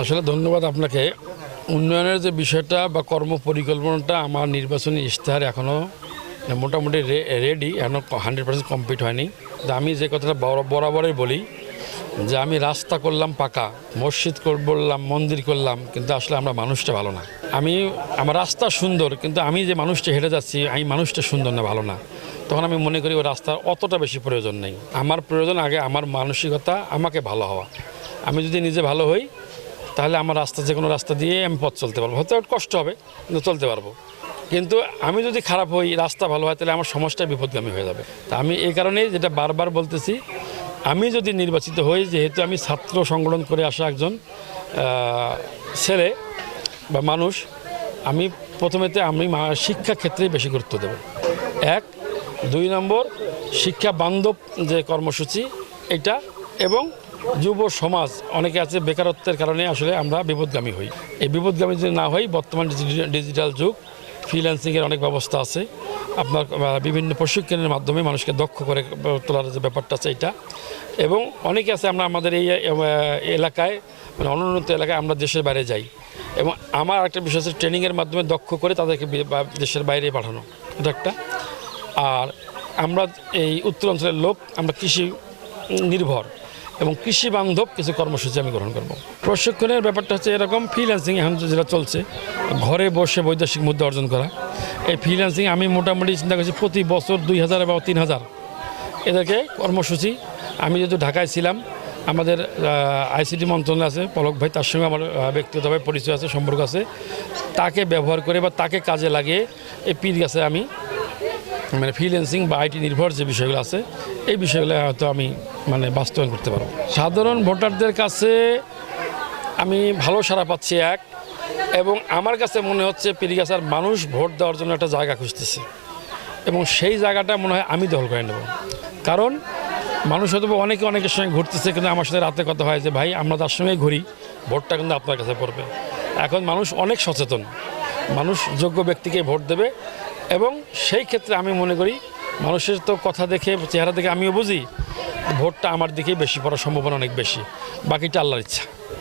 আসলে ধন্যবাদ আপনাকে। উন্নয়নের যে বিষয়টা বা কর্ম পরিকল্পনাটা আমার নির্বাচনী ইশতেহার এখনও মোটামুটি রেডি এখনও হান্ড্রেড পার্সেন্ট কমপ্লিট হয়নি। আমি যে কথাটা বরাবরই বলি যে আমি রাস্তা করলাম পাকা, মসজিদ কর- বললাম মন্দির করলাম, কিন্তু আসলে আমরা মানুষটা ভালো না। আমি, আমার রাস্তা সুন্দর, কিন্তু আমি যে মানুষটা হেঁটে যাচ্ছি, আমি মানুষটা সুন্দর না, ভালো না। তখন আমি মনে করি ওই রাস্তার অতটা বেশি প্রয়োজন নেই। আমার প্রয়োজন আগে আমার মানসিকতা, আমাকে ভালো হওয়া। আমি যদি নিজে ভালো হই তাহলে আমার রাস্তা, যে কোনো রাস্তা দিয়ে আমি পথ চলতে পারব। হয়তো একটু কষ্ট হবে, কিন্তু চলতে পারব। কিন্তু আমি যদি খারাপ হই, রাস্তা ভালো হয়, তাহলে আমার সমাজটা বিপদগামী হয়ে যাবে। তা আমি এই কারণেই যেটা বারবার বলতেছি, আমি যদি নির্বাচিত হই, যেহেতু আমি ছাত্র সংগঠন করে আসা একজন ছেলে বা মানুষ, আমি প্রথমেতে আমি শিক্ষা ক্ষেত্রেই বেশি গুরুত্ব দেব। এক, দুই নম্বর, শিক্ষা বান্ধব যে কর্মসূচি, এটা এবং যুব সমাজ, অনেকে আছে বেকারত্বের কারণে আসলে আমরা বিপদগামী হই। এই বিপদগামী যদি না হই, বর্তমান ডিজিটাল যুগ ফ্রিল্যান্সিংয়ের অনেক ব্যবস্থা আছে। আপনার বিভিন্ন প্রশিক্ষণের মাধ্যমে মানুষকে দক্ষ করে তোলার যে ব্যাপারটা আছে এটা। এবং অনেকে আছে আমরা আমাদের এই এলাকায় মানে অনুন্নত এলাকায় আমরা দেশের বাইরে যাই। এবং আমার একটা বিষয় হচ্ছে ট্রেনিংয়ের মাধ্যমে দক্ষ করে তাদেরকে দেশের বাইরে পাঠানো। এটা একটা। আর আমরা এই উত্তরাঞ্চলের লোক, আমরা কৃষি নির্ভর। এবং কৃষি বান্ধব কিছু কর্মসূচি আমি গ্রহণ করব। প্রশিক্ষণের ব্যাপারটা হচ্ছে এরকম ফ্রিল্যান্সিং এখন যেটা চলছে, ঘরে বসে বৈদেশিক মুদ্রা অর্জন করা। এই ফ্রিল্যান্সিং আমি মোটামুটি চিন্তা করছি প্রতি বছর দুই হাজার বা তিন হাজার। এদেরকে কর্মসূচি, আমি যেহেতু ঢাকায় ছিলাম, আমাদের আইসিটি মন্ত্রণালয় আছে, পলক ভাই তার সঙ্গে আমার ব্যক্তিগতভাবে পরিচয় আছে, সম্পর্ক আছে। তাকে ব্যবহার করে বা তাকে কাজে লাগিয়ে এই পীর গাছে আমি মানে ফ্রিল্যান্সিং বা আইটি নির্ভর যে বিষয়গুলো আছে, এই বিষয়গুলো হয়তো আমি মানে বাস্তবায়ন করতে পারব। সাধারণ ভোটারদের কাছে আমি ভালো সাড়া পাচ্ছি, এক। এবং আমার কাছে মনে হচ্ছে পিরিগাছার মানুষ ভোট দেওয়ার জন্য একটা জায়গা খুঁজতেছে। এবং সেই জায়গাটা মনে হয় আমি দখল করে নেব। কারণ মানুষ হয়তো অনেকে অনেকের সঙ্গে ঘুরতেছে, কিন্তু আমার সাথে রাতে কথা হয় যে, ভাই, আমরা তার সঙ্গে ঘুরি, ভোটটা কিন্তু আপনার কাছে পড়বে। এখন মানুষ অনেক সচেতন। মানুষ যোগ্য ব্যক্তিকে ভোট দেবে এবং সেই ক্ষেত্রে আমি মনে করি মানুষের তো কথা দেখে, চেহারা দেখে আমিও বুঝি, ভোটটা আমার দিকেই বেশি পড়ার সম্ভাবনা অনেক বেশি। বাকিটা আল্লাহর ইচ্ছা।